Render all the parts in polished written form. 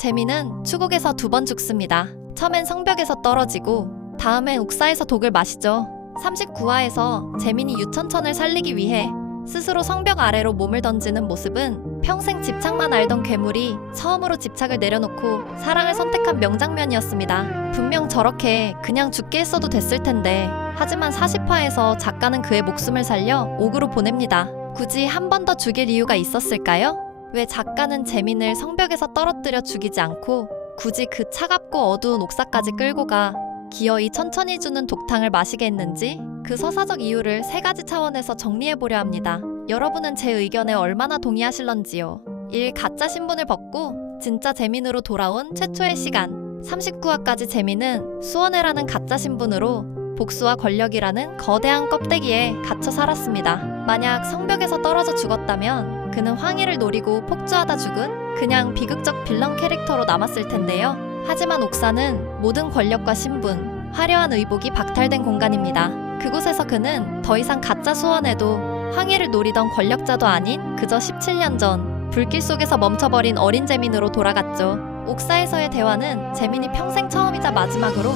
재민은 추국에서 2번 죽습니다. 처음엔 성벽에서 떨어지고 다음엔 옥사에서 독을 마시죠. 39화에서 재민이 유천천을 살리기 위해 스스로 성벽 아래로 몸을 던지는 모습은 평생 집착만 알던 괴물이 처음으로 집착을 내려놓고 사랑을 선택한 명장면이었습니다. 분명 저렇게 그냥 죽게 했어도 됐을 텐데, 하지만 40화에서 작가는 그의 목숨을 살려 옥으로 보냅니다. 굳이 한 번 더 죽일 이유가 있었을까요? 왜 작가는 재민을 성벽에서 떨어뜨려 죽이지 않고 굳이 그 차갑고 어두운 옥사까지 끌고 가 기어이 천천히 주는 독탕을 마시게 했는지, 그 서사적 이유를 3가지 차원에서 정리해보려 합니다. 여러분은 제 의견에 얼마나 동의하실런지요? 1. 가짜 신분을 벗고 진짜 재민으로 돌아온 최초의 시간. 39화까지 재민은 수원해라는 가짜 신분으로 복수와 권력이라는 거대한 껍데기에 갇혀 살았습니다. 만약 성벽에서 떨어져 죽었다면 그는 황희를 노리고 폭주하다 죽은 그냥 비극적 빌런 캐릭터로 남았을 텐데요. 하지만 옥사는 모든 권력과 신분, 화려한 의복이 박탈된 공간입니다. 그곳에서 그는 더 이상 가짜 수원에도 황희를 노리던 권력자도 아닌 그저 17년 전 불길 속에서 멈춰버린 어린 재민으로 돌아갔죠. 옥사에서의 대화는 재민이 평생 처음이자 마지막으로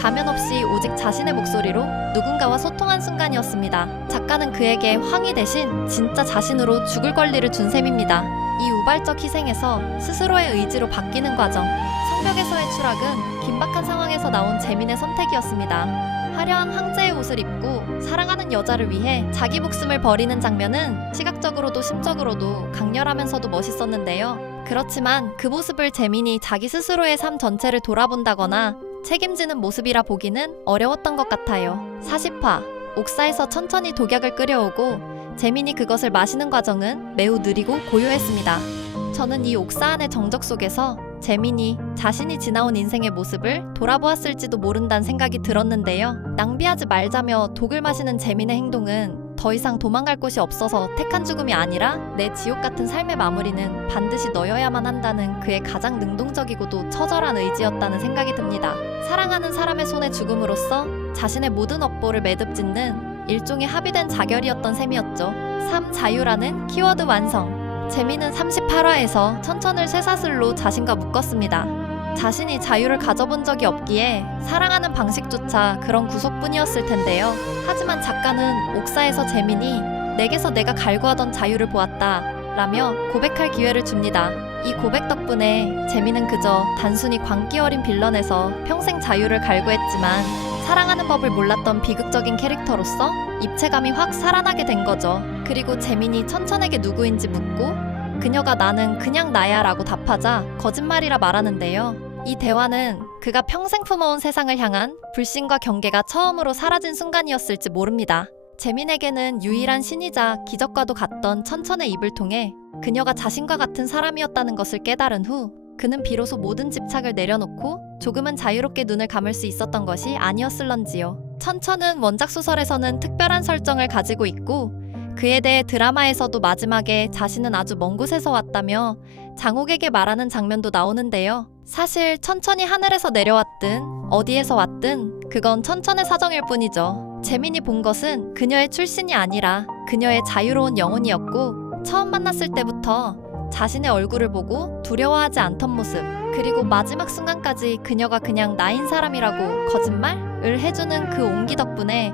가면 없이 오직 자신의 목소리로 누군가와 소통한 순간이었습니다. 작가는 그에게 황희 대신 진짜 자신으로 죽을 권리를 준 셈입니다. 이 우발적 희생에서 스스로의 의지로 바뀌는 과정. 성벽에서의 추락은 긴박한 상황에서 나온 재민의 선택이었습니다. 화려한 황제의 옷을 입고 사랑하는 여자를 위해 자기 목숨을 버리는 장면은 시각적으로도 심적으로도 강렬하면서도 멋있었는데요. 그렇지만 그 모습을 재민이 자기 스스로의 삶 전체를 돌아본다거나 책임지는 모습이라 보기는 어려웠던 것 같아요. 40화, 옥사에서 천천히 독약을 끓여오고 재민이 그것을 마시는 과정은 매우 느리고 고요했습니다. 저는 이 옥사 안의 정적 속에서 재민이 자신이 지나온 인생의 모습을 돌아보았을지도 모른다는 생각이 들었는데요. 낭비하지 말자며 독을 마시는 재민의 행동은 더 이상 도망갈 곳이 없어서 택한 죽음이 아니라 내 지옥 같은 삶의 마무리는 반드시 너여야만 한다는 그의 가장 능동적이고도 처절한 의지였다는 생각이 듭니다. 사랑하는 사람의 손에 죽음으로써 자신의 모든 업보를 매듭짓는 일종의 합의된 자결이었던 셈이었죠. 3. 자유라는 키워드 완성. 재민은 38화에서 천천을 쇠사슬로 자신과 묶었습니다. 자신이 자유를 가져본 적이 없기에 사랑하는 방식조차 그런 구속뿐이었을 텐데요. 하지만 작가는 옥사에서 재민이 내게서 내가 갈구하던 자유를 보았다 라며 고백할 기회를 줍니다. 이 고백 덕분에 재민은 그저 단순히 광기 어린 빌런에서 평생 자유를 갈구했지만 사랑하는 법을 몰랐던 비극적인 캐릭터로서 입체감이 확 살아나게 된 거죠. 그리고 재민이 천천에게 누구인지 묻고 그녀가 나는 그냥 나야 라고 답하자 거짓말이라 말하는데요. 이 대화는 그가 평생 품어온 세상을 향한 불신과 경계가 처음으로 사라진 순간이었을지 모릅니다. 재민에게는 유일한 신이자 기적과도 같던 천천의 입을 통해 그녀가 자신과 같은 사람이었다는 것을 깨달은 후 그는 비로소 모든 집착을 내려놓고 조금은 자유롭게 눈을 감을 수 있었던 것이 아니었을런지요. 천천은 원작 소설에서는 특별한 설정을 가지고 있고 그에 대해 드라마에서도 마지막에 자신은 아주 먼 곳에서 왔다며 장옥에게 말하는 장면도 나오는데요. 사실 천천히 하늘에서 내려왔든 어디에서 왔든 그건 천천의 사정일 뿐이죠. 재민이 본 것은 그녀의 출신이 아니라 그녀의 자유로운 영혼이었고 처음 만났을 때부터 자신의 얼굴을 보고 두려워하지 않던 모습, 그리고 마지막 순간까지 그녀가 그냥 나인 사람이라고 거짓말을 해주는 그 온기 덕분에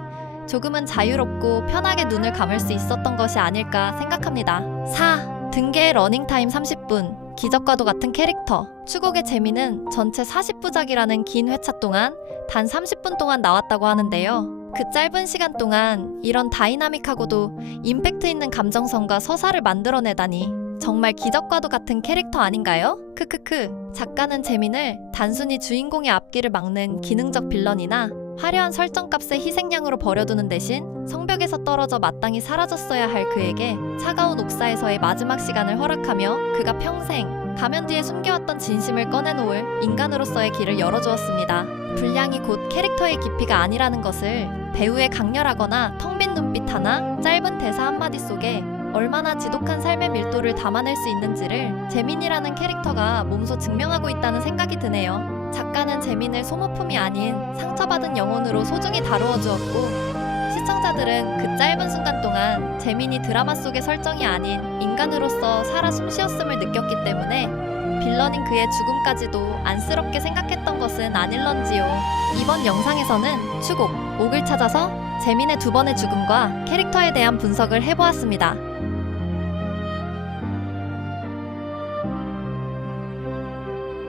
조금은 자유롭고 편하게 눈을 감을 수 있었던 것이 아닐까 생각합니다. 4. 등계의 러닝타임 30분. 기적과도 같은 캐릭터. 추국의 재민은 전체 40부작이라는 긴 회차 동안 단 30분 동안 나왔다고 하는데요. 그 짧은 시간 동안 이런 다이나믹하고도 임팩트 있는 감정선과 서사를 만들어내다니 정말 기적과도 같은 캐릭터 아닌가요? 크크크. 작가는 재민을 단순히 주인공의 앞길을 막는 기능적 빌런이나 화려한 설정값의 희생양으로 버려두는 대신 성벽에서 떨어져 마땅히 사라졌어야 할 그에게 차가운 옥사에서의 마지막 시간을 허락하며 그가 평생 가면 뒤에 숨겨왔던 진심을 꺼내놓을 인간으로서의 길을 열어주었습니다. 분량이 곧 캐릭터의 깊이가 아니라는 것을 배우의 강렬하거나 텅 빈 눈빛 하나, 짧은 대사 한마디 속에 얼마나 지독한 삶의 밀도를 담아낼 수 있는지를 재민이라는 캐릭터가 몸소 증명하고 있다는 생각이 드네요. 작가는 재민을 소모품이 아닌 상처받은 영혼으로 소중히 다루어 주었고 시청자들은 그 짧은 순간 동안 재민이 드라마 속의 설정이 아닌 인간으로서 살아 숨쉬었음을 느꼈기 때문에 빌런인 그의 죽음까지도 안쓰럽게 생각했던 것은 아닐런지요. 이번 영상에서는 추곡, 옥을 찾아서 재민의 두 번의 죽음과 캐릭터에 대한 분석을 해보았습니다.